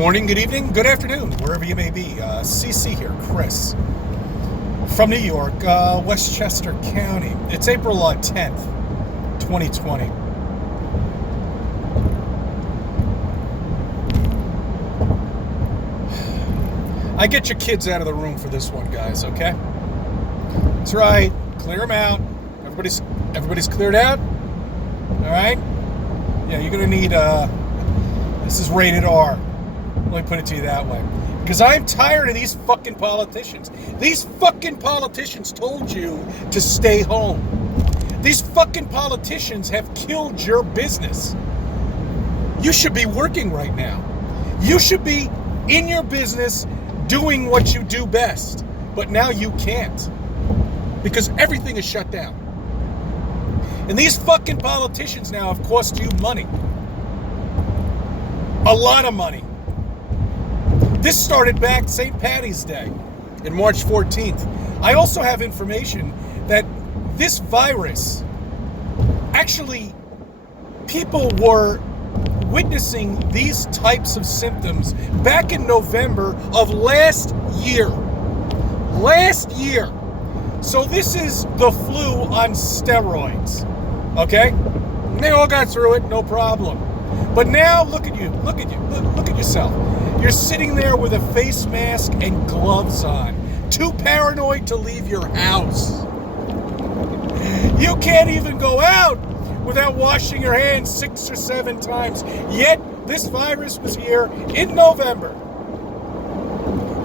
morning, good evening, good afternoon, wherever you may be. CC here, Chris, from New York, Westchester County. It's April 10th, 2020. I get your kids out of the room for this one, guys, okay? That's right, clear them out. Everybody's cleared out? All right? Yeah, you're gonna need, this is rated R. Let me put it to you that way. Because I'm tired of these fucking politicians. These fucking politicians told you to stay home. These fucking politicians have killed your business. You should be working right now. You should be in your business doing what you do best. But now you can't. Because everything is shut down. And these fucking politicians now have cost you money. A lot of money. This started back St. Patty's Day, in March 14th. I also have information that this virus, actually, people were witnessing these types of symptoms back in November of last year. Last year. So this is the flu on steroids, okay? They all got through it, no problem. But now, look at you, look at yourself. You're sitting there with a face mask and gloves on, too paranoid to leave your house. You can't even go out without washing your hands 6 or 7 times. Yet, this virus was here in November.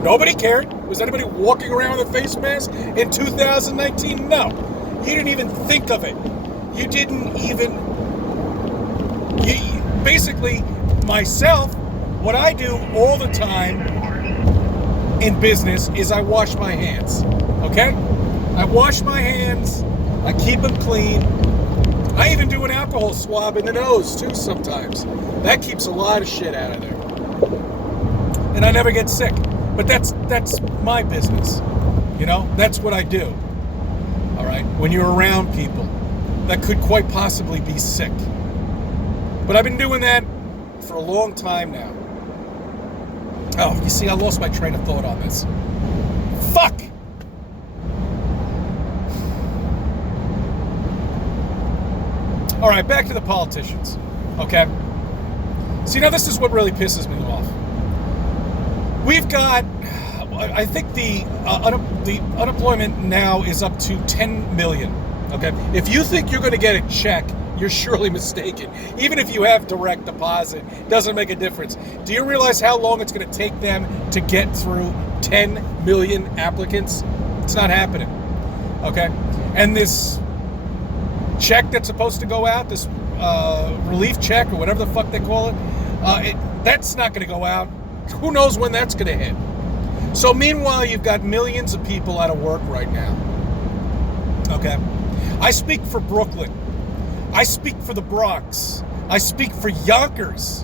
Nobody cared. Was anybody walking around with a face mask in 2019? No. You didn't even think of it. You didn't even... Basically, myself, what I do all the time in business is I wash my hands, okay? I wash my hands, I keep them clean. I even do an alcohol swab in the nose, too, sometimes. That keeps a lot of shit out of there. And I never get sick. But that's my business, you know? That's what I do, all right? When you're around people that could quite possibly be sick. But I've been doing that for a long time now. Oh, you see, I lost my train of thought on this. Fuck! All right, back to the politicians, okay? See, now this is what really pisses me off. We've got, I think the unemployment now is up to 10 million, okay? If you think you're going to get a check, you're surely mistaken. Even if you have direct deposit, doesn't make a difference. Do you realize how long it's going to take them to get through 10 million applicants? It's not happening, okay? And this check that's supposed to go out, this relief check or whatever the fuck they call it, that's not going to go out. Who knows when that's going to hit? So meanwhile, you've got millions of people out of work right now, okay? I speak for Brooklyn. I speak for the Bronx. I speak for Yonkers.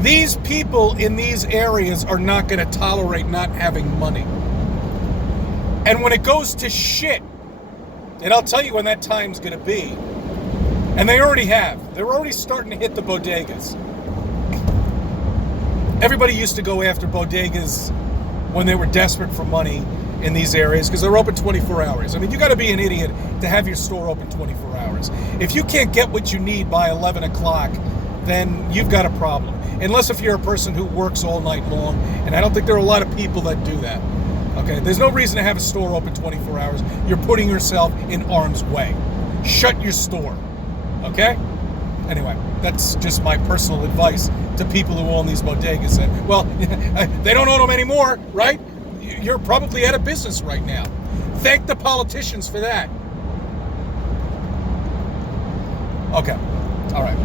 These people in these areas are not going to tolerate not having money. And when it goes to shit, and I'll tell you when that time's going to be, and they already have. They're already starting to hit the bodegas. Everybody used to go after bodegas when they were desperate for money in these areas because they're open 24 hours. I mean, you got to be an idiot to have your store open 24 hours. If you can't get what you need by 11 o'clock, then you've got a problem. Unless if you're a person who works all night long, and I don't think there are a lot of people that do that. Okay, there's no reason to have a store open 24 hours. You're putting yourself in harm's way. Shut your store, okay? Anyway, that's just my personal advice to people who own these bodegas. Well, they don't own them anymore, right? You're probably out of business right now. Thank the politicians for that. Okay, all right.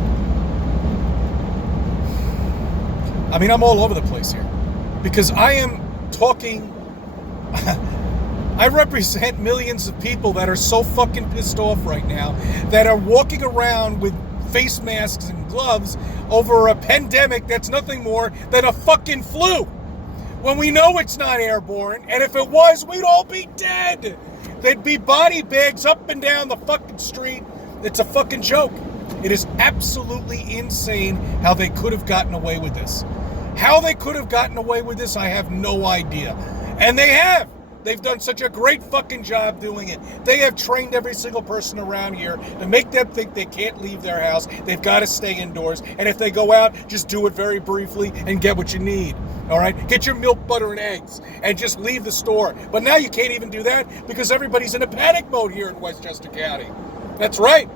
I mean, I'm all over the place here because I am talking... I represent millions of people that are so fucking pissed off right now that are walking around with face masks and gloves over a pandemic that's nothing more than a fucking flu. When we know it's not airborne, and if it was, we'd all be dead. There'd be body bags up and down the fucking street. It's a fucking joke. It is absolutely insane how they could have gotten away with this. How they could have gotten away with this, I have no idea. And they have. They've done such a great fucking job doing it. They have trained every single person around here to make them think they can't leave their house. They've got to stay indoors. And if they go out, just do it very briefly and get what you need. All right? Get your milk, butter, and eggs and just leave the store. But now you can't even do that because everybody's in a panic mode here in Westchester County. That's right.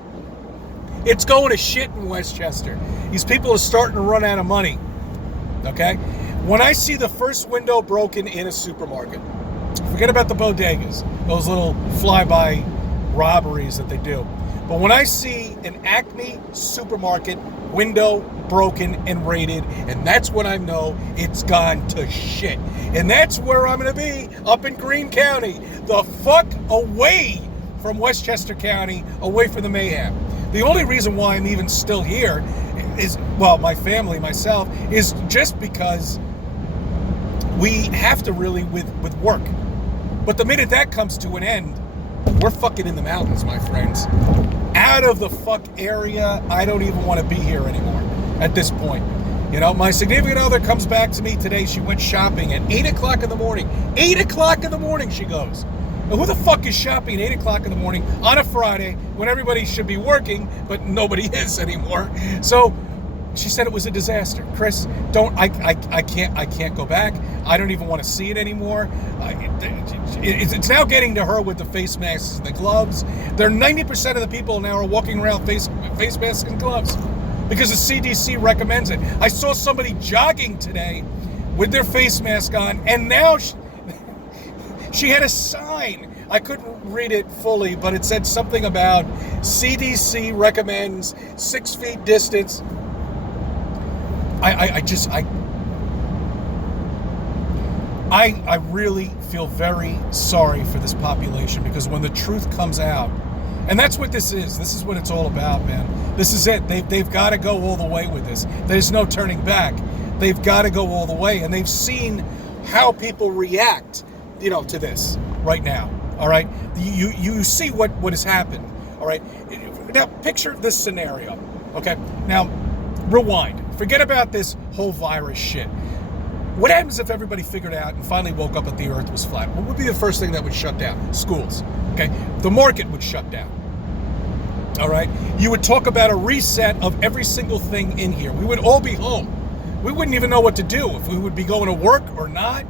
It's going to shit in Westchester. These people are starting to run out of money. Okay? When I see the first window broken in a supermarket, forget about the bodegas, those little flyby robberies that they do. But when I see an Acme supermarket window broken and raided, and that's when I know it's gone to shit. And that's where I'm going to be, up in Greene County, the fuck away from Westchester County, away from the mayhem. The only reason why I'm even still here is, well, my family, myself, is just because we have to really with work. But the minute that comes to an end, we're fucking in the mountains, my friends. Out of the fuck area. I don't even want to be here anymore at this point. You know, my significant other comes back to me today. She went shopping at 8 o'clock in the morning. 8 o'clock in the morning, she goes. Now, who the fuck is shopping at 8 o'clock in the morning on a Friday when everybody should be working, but nobody is anymore? So she said it was a disaster. Chris, I can't go back. I don't even want to see it anymore. It's now getting to her with the face masks and the gloves. 90% of the people now are walking around face masks and gloves because the CDC recommends it. I saw somebody jogging today with their face mask on, and now she had a sign. I couldn't read it fully, but it said something about CDC recommends 6 feet distance. I really feel very sorry for this population, because when the truth comes out, and that's what this is what it's all about, man. This is it. They've got to go all the way with this. There's no turning back. They've got to go all the way, and they've seen how people react, to this right now. All right, you see what has happened. All right, now picture this scenario. Okay, now rewind. Forget about this whole virus shit. What happens if everybody figured out and finally woke up that the earth was flat? What would be the first thing that would shut down? Schools. Okay, the market would shut down. All right, you would talk about a reset of every single thing in here. We would all be home. We wouldn't even know what to do, if we would be going to work or not.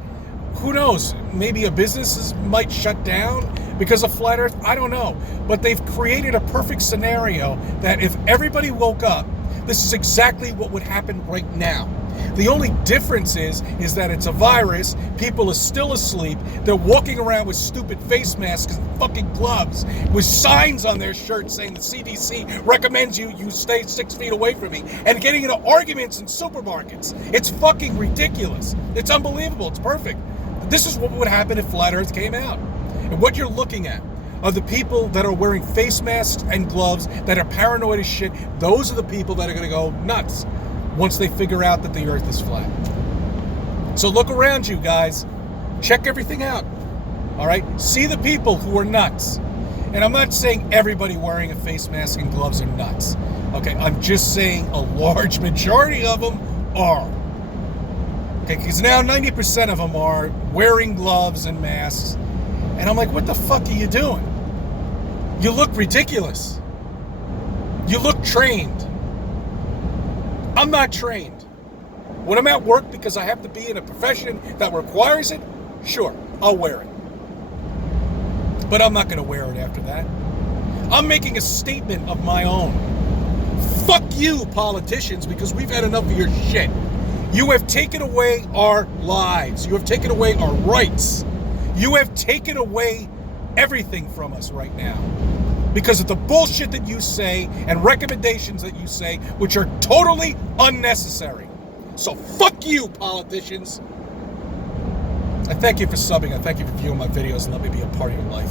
Who knows? Maybe a business might shut down because of flat earth. I don't know. But they've created a perfect scenario that if everybody woke up, this is exactly what would happen right now. The only difference is that it's a virus. People are still asleep. They're walking around with stupid face masks and fucking gloves with signs on their shirts saying the CDC recommends you stay 6 feet away from me, and getting into arguments in supermarkets. It's fucking ridiculous. It's unbelievable. It's perfect. This is what would happen if flat earth came out. And what you're looking at are the people that are wearing face masks and gloves, that are paranoid as shit. Those are the people that are going to go nuts once they figure out that the earth is flat. So look around you, guys. Check everything out. All right? See the people who are nuts. And I'm not saying everybody wearing a face mask and gloves are nuts. Okay? I'm just saying a large majority of them are. Okay? Because now 90% of them are wearing gloves and masks. And I'm like, what the fuck are you doing? You look ridiculous. You look trained. I'm not trained. When I'm at work because I have to be in a profession that requires it, sure, I'll wear it. But I'm not going to wear it after that. I'm making a statement of my own. Fuck you, politicians, because we've had enough of your shit. You have taken away our lives. You have taken away our rights. You have taken away everything from us right now because of the bullshit that you say and recommendations that you say, which are totally unnecessary. So fuck you, politicians. I thank you for subbing. I thank you for viewing my videos and let me be a part of your life.